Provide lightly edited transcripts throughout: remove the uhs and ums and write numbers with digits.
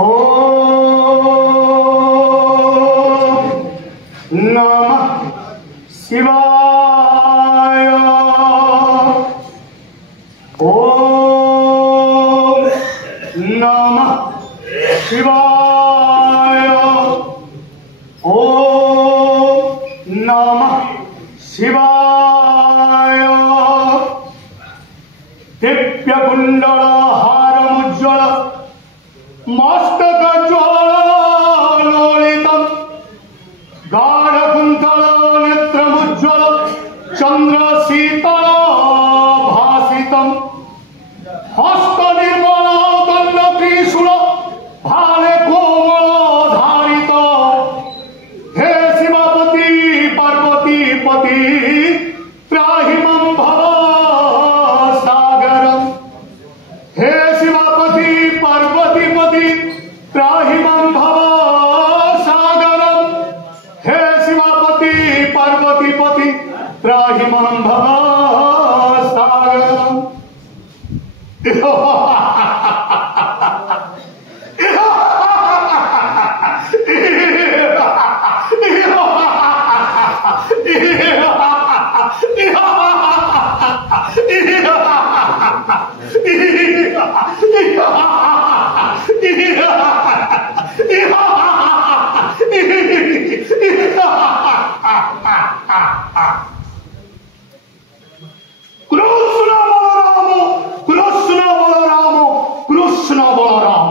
ओम नमः शिवाय। ओम नमः शिवाय। ओम नमः शिवाय। दिव्य कुंडल हारमुज्ज्वल मस्तक ज्वलितम् गाढकुंतल नेत्रमुज्ज्वल चंद्र शीतल भासितम् हस्त निर्मल दंड त्रिशूल भाले कोमल धारित हे शिवपति पार्वती पति त्राहि मम भव सागरम्। हे शिवपति पार्वती पति त्राहि मम भव सागरम्। हे शिवपति पार्वती पति त्राहि मम भव सागरम्। कृष्ण बलराम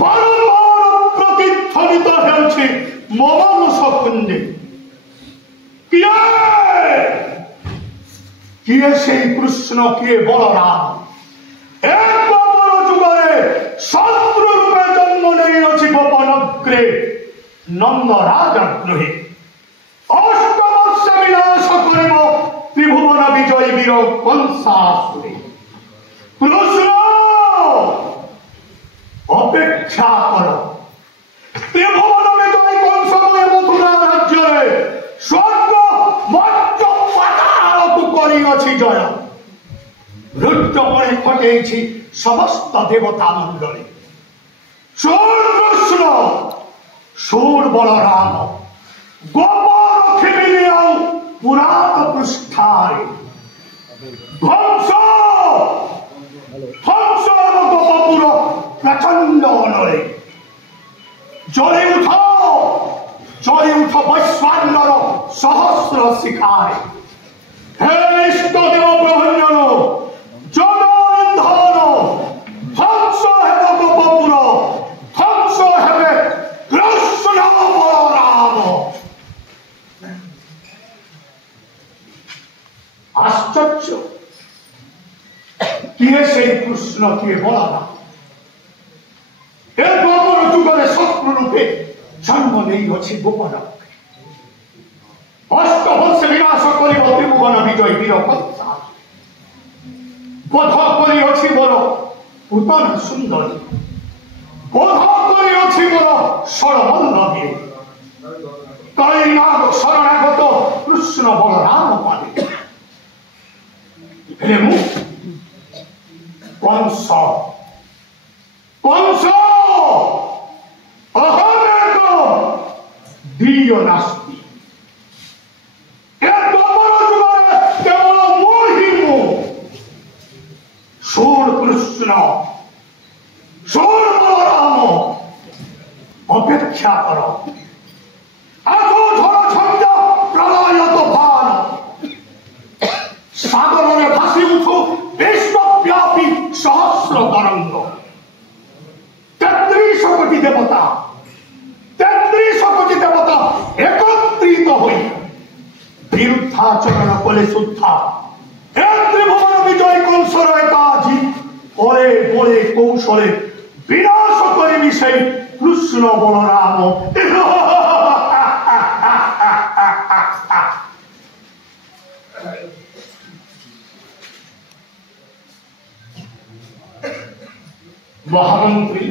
बारंबार प्रतिध्वनित हेउछि ममानुष कुंजे। किए से कृष्ण किए बलराम एक जुगरे शत्रु रूपे जन्म नहीं अच्छी गोपनग्रे नंदराज गृहे अष्ट वर्ष विनाश कर त्रिभुवन विजय वीर कंसासुरे। कृष्ण अपेक्षा कर त्रिभुवन विजय कंसमय मथुरा राज्य स्वर्ग मर्त्य पाताल को करी अछि जय। नृत्य परि खटेछि समस्त देवता मंडली। चोर कृष्ण सूर बलराम गोबर खेमिले पुराण पृष्ठारे ध्वंस ध्वंस गोपपुर प्रचंड अनले जले उठ वैश्वानर सहस्र शिखारे। हे इष्टदेव प्रभंजन जगन्धन ध्वंस हेब गोपपुर ध्वंस हेबे कृष्ण बलराम। आश्चर्य किए से कृष्ण किए बलराम एक गोपर जुगरे शत्रु रूपे जन्म नहीं अच्छी गोपन अष्ट वर्ष विनाश कर त्रिभुवन विजय वीर कंसासुरे। बोध करी अच्छी मोर पूतन सुंदरी बोध करी अच्छी मोर षड़वल्लभे कलिनाग शरणागत कृष्ण बलराम पाले। हेले मु कंस कंस अहमेक दीय नास्ति। केवल मोहि मो सूर कृष्ण सूर बलराम अपेक्षा कर आसो झड़ झंझा प्रलय तूफान सागर में भासी उठो विश्वव्यापी सहस्र तरंग 33 कोटी देवता 33 कोटी देवता एकत्रित हुई विरुद्धाचरण कले सुद्धा त्रिभुवन विजय कंसर एकाजी ओरे बोले कौशले विनाश करी से कृष्ण बलराम। महामंत्री